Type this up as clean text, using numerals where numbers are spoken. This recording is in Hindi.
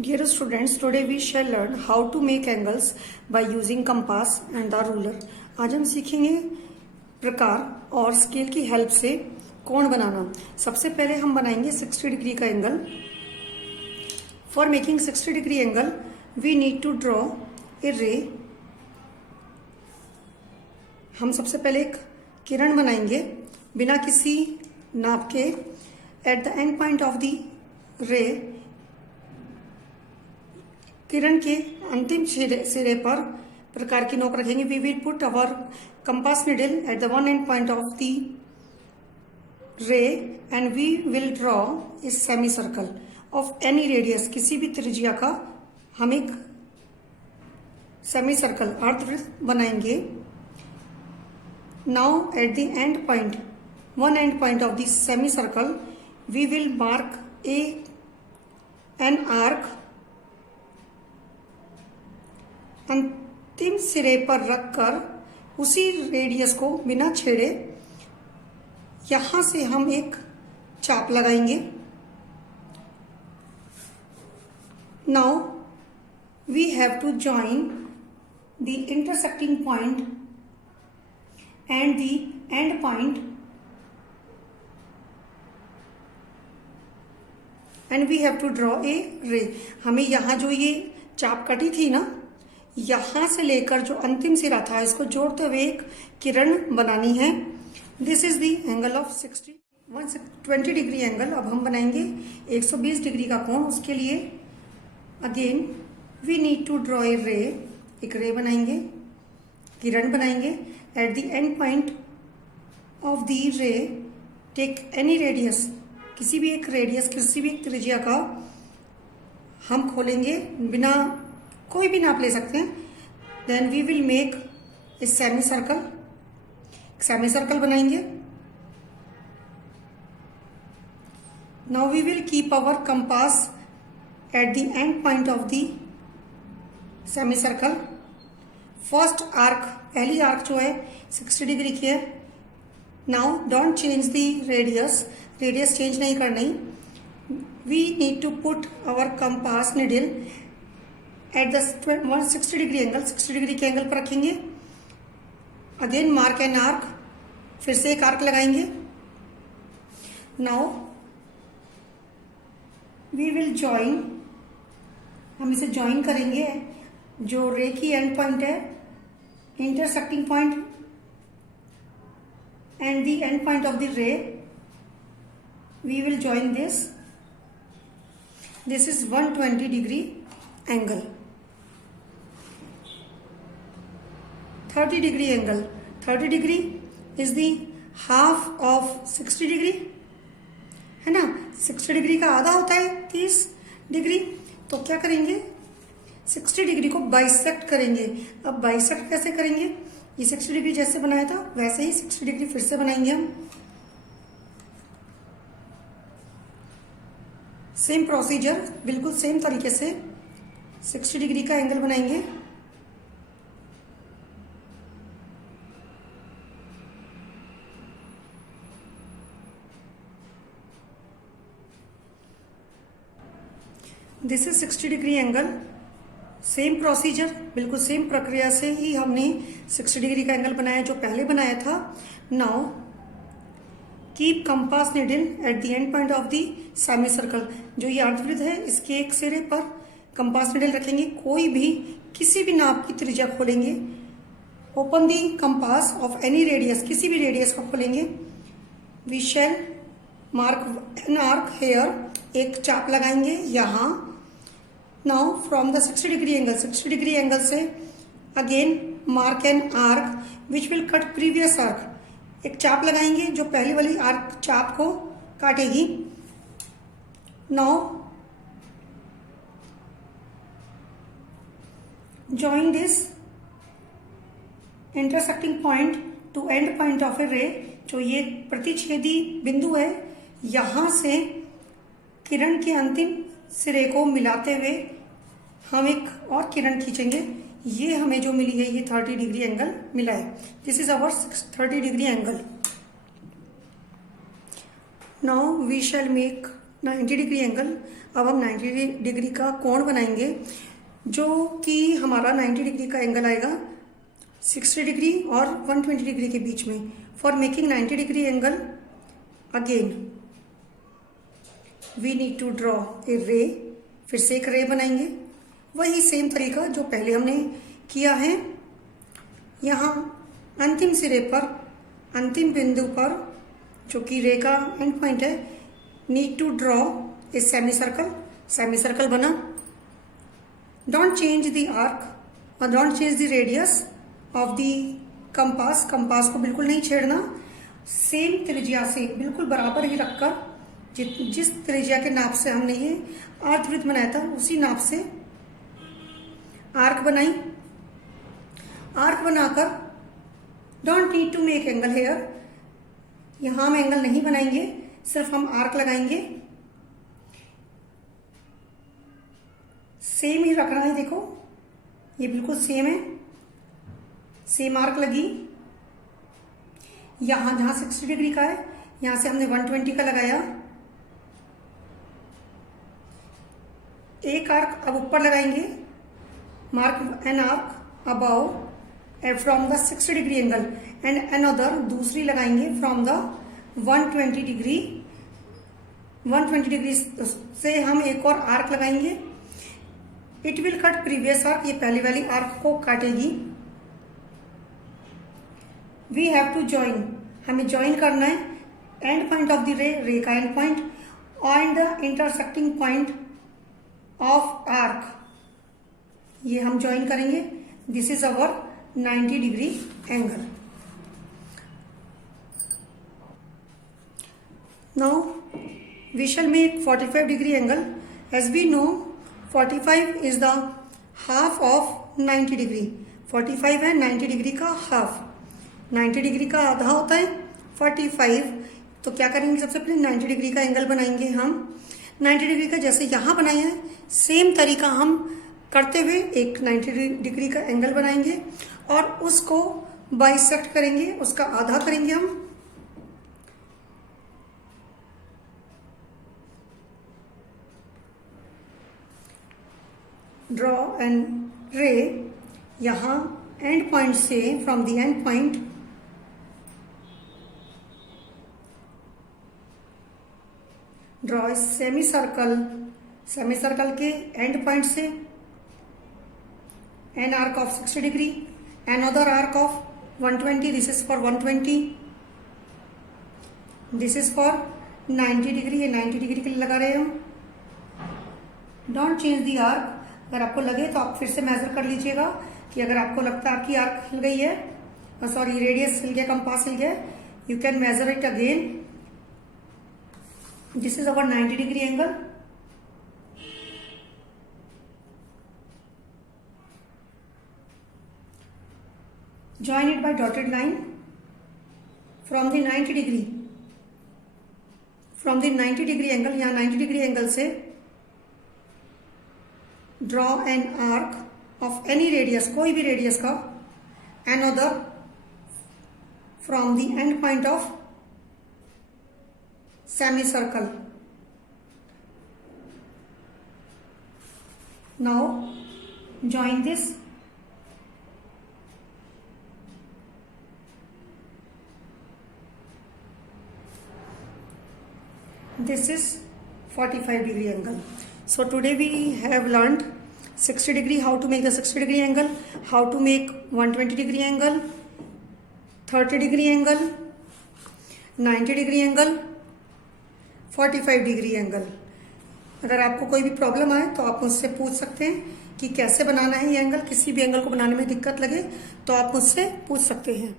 Dear students, today we shall learn how to make angles by using compass and the ruler. आज हम सीखेंगे प्रकार और स्केल की हेल्प से कोण बनाना। सबसे पहले हम बनाएंगे 60 डिग्री का angle. For making 60 degree angle we need to draw a ray. हम सबसे पहले एक किरण बनाएंगे बिना किसी नाप के। At the end point of the ray, किरण के अंतिम सिरे पर प्रकार की नोक रखेंगे। We will put our compass needle at the one end point of the ray and we will draw a semi circle of any radius. किसी भी त्रिज्या का हम एक सेमी सर्कल अर्धवृत्त बनाएंगे। Now at the end point, one end point of the semi circle, we will mark an arc. अंतिम सिरे पर रखकर उसी रेडियस को बिना छेड़े यहां से हम एक चाप लगाएंगे। Now we have to join the intersecting point and the end point and we have to draw a ray. हमें यहां जो ये चाप कटी थी ना, यहां से लेकर जो अंतिम सिरा था इसको जोड़ते हुए एक किरण बनानी है। This is the angle of 120 degree angle. अब हम बनाएंगे 120 डिग्री का कोण। उसके लिए again we need to draw a ray. एक रे बनाएंगे, किरण बनाएंगे। At the end point of the ray take any radius, किसी भी एक रेडियस, किसी भी एक त्रिज्या का हम खोलेंगे, बिना कोई भी नाप ले सकते हैं। Then we will make a semi circle. Semi circle बनाएंगे। Now we will keep our compass at the end point of the semi circle. First arc, पहली आर्क जो है 60 डिग्री की है। Now don't change the radius, radius change नहीं करनी। We need to put our compass needle at the 160 degree angle, 60 degree के एंगल पर रखेंगे। अगेन मार्क एन आर्क, फिर से एक आर्क लगाएंगे। नाउ वी विल ज्वाइन, हम इसे ज्वाइन करेंगे। जो रे की एंड पॉइंट है, intersecting point and the end point of the ray, we will join this. This is 120 degree angle. 30 degree angle, 30 degree is the half of 60 degree, है ना। 60 डिग्री का आधा होता है 30 डिग्री। तो क्या करेंगे, 60 डिग्री को बाइसेक्ट करेंगे। अब बाइसेक्ट कैसे करेंगे, ये 60 डिग्री जैसे बनाया था वैसे ही 60 डिग्री फिर से बनाएंगे हम। सेम प्रोसीजर, बिल्कुल सेम तरीके से 60 डिग्री का एंगल बनाएंगे। This is 60 degree angle. Same procedure, बिल्कुल सेम प्रक्रिया से ही हमने 60 डिग्री का एंगल बनाया जो पहले बनाया था। Now keep compass needle at the end point of the semi circle. जो ये अर्धवृत्त है इसके एक सिरे पर कंपास निडल रखेंगे। कोई भी किसी भी नाप की त्रिज्या खोलेंगे। Open the compass of any radius, किसी भी रेडियस को खोलेंगे। We shall mark an arc here, एक चाप लगाएंगे यहां। Now from the 60 degree angle, 60 degree angle से again mark an arc which will cut previous arc. एक चाप लगाएंगे जो पहली वाली आर्क चाप को काटेगी। Now join this intersecting point to end point of a ray। जो ये प्रतिच्छेदी बिंदु है, यहां से किरण के अंतिम सिरे को मिलाते हुए हम एक और किरण खींचेंगे। ये हमें जो मिली है ये 30 डिग्री एंगल मिला है। This is our 30 degree angle. Now we shall make 90 degree angle. अब हम 90 डिग्री का कोण बनाएंगे जो कि हमारा 90 डिग्री का एंगल आएगा 60 डिग्री और 120 डिग्री के बीच में। For making 90 degree angle again we need to draw a ray. फिर से एक रे बनाएंगे, वही सेम तरीका जो पहले हमने किया है। यहाँ अंतिम सिरे पर, अंतिम बिंदु पर जो कि रे का एंड पॉइंट है, need to draw a semi circle. Semi circle बना। डोंट चेंज द आर्क और don't change the radius of the compass. Compass को बिल्कुल नहीं छेड़ना। सेम त्रिज्या से बिल्कुल बराबर ही रखकर जिस त्रिज्या के नाप से हमने ये अर्धवृत्त बनाया था उसी नाप से आर्क बनाई। आर्क बनाकर don't need to make angle here. यहां हम एंगल नहीं बनाएंगे, सिर्फ हम आर्क लगाएंगे। सेम ही रखना है। देखो ये बिल्कुल सेम है, सेम आर्क लगी। यहां जहां 60 डिग्री का है यहां से हमने 120 का लगाया। एक आर्क अब ऊपर लगाएंगे, mark an arc above from the 60 degree angle and another दूसरी लगाएंगे फ्रॉम द 120 डिग्री। 120 डिग्री से हम एक और आर्क लगाएंगे। It will cut previous arc, ये पहले वाली आर्क को काटेगी। वी हैव टू ज्वाइन, हमें ज्वाइन करना है end point of the ray, ray का end point and the intersecting point of arc, ये हम ज्वाइन करेंगे। This is our 90 degree angle. Now we shall make 45 degree angle. As we know 45 is the half of 90 degree. 45 है 90 डिग्री का हाफ। 90 डिग्री का आधा होता है 45। तो क्या करेंगे, सबसे पहले 90 डिग्री का एंगल बनाएंगे हम। 90 डिग्री का जैसे यहाँ बनाए हैं सेम तरीका हम करते हुए एक 90 डिग्री का एंगल बनाएंगे और उसको बाइसेक्ट करेंगे, उसका आधा करेंगे हम। ड्रॉ एन रे, यहाँ एंड पॉइंट से from the end point draw a semi circle. Semi circle के एंड पॉइंट से an arc of 60 degree, another arc of 120, this is for 120, this is for 90 degree, ये 90 डिग्री के लिए लगा रहे हैं हम। Don't change the arc. अगर आपको लगे तो आप फिर से मेजर कर लीजिएगा कि अगर आपको लगता है आपकी आर्क हिल गई है, सॉरी रेडियस हिल गया, कंपास हिल गया, you can measure it again. This is our 90 degree angle. Join it by dotted line from the 90 degree, from the 90 degree angle, यहाँ 90 डिग्री एंगल से draw an arc of any radius, कोई भी रेडियस का, another from the end point of semicircle. Now join this. This is 45 degree angle. So today we have learned 60 degree, how to make the 60 degree angle, how to make 120 degree angle, 30 degree angle, 90 degree angle, 45 degree angle. अगर आपको कोई भी प्रॉब्लम आए तो आप मुझसे पूछ सकते हैं कि कैसे बनाना है ये एंगल। किसी भी एंगल को बनाने में दिक्कत लगे तो आप मुझसे पूछ सकते हैं।